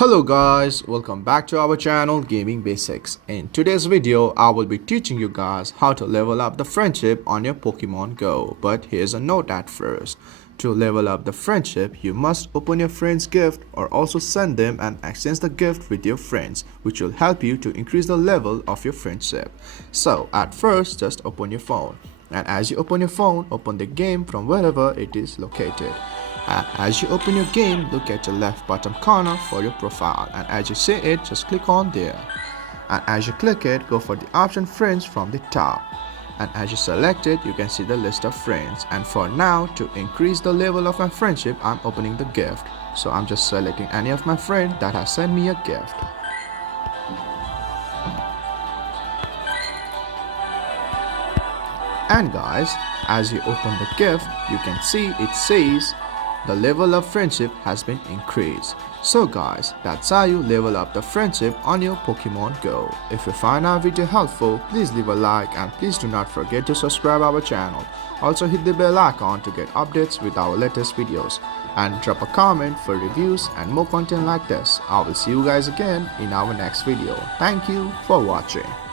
Hello guys, welcome back to our channel Gaming Basics. In today's video, I will be teaching you guys how to level up the friendship on your Pokemon Go. But here's a note at first. To level up the friendship, you must open your friend's gift or also send them and exchange the gift with your friends, which will help you to increase the level of your friendship. So at first, just open your phone. And as you open your phone, open the game from wherever it is located. As you open your game, look at your left bottom corner for your profile, and as you see it, just click on there. And as you click it, go for the option friends from the top. And as you select it, you can see the list of friends. And for now, to increase the level of my friendship, I'm opening the gift. So I'm just selecting any of my friends that has sent me a gift. And guys, as you open the gift, you can see it says the level of friendship has been increased. So guys, that's how you level up the friendship on your Pokemon Go. If you find our video helpful, please leave a like and please do not forget to subscribe our channel. Also hit the bell icon to get updates with our latest videos. And drop a comment for reviews and more content like this. I will see you guys again in our next video. Thank you for watching.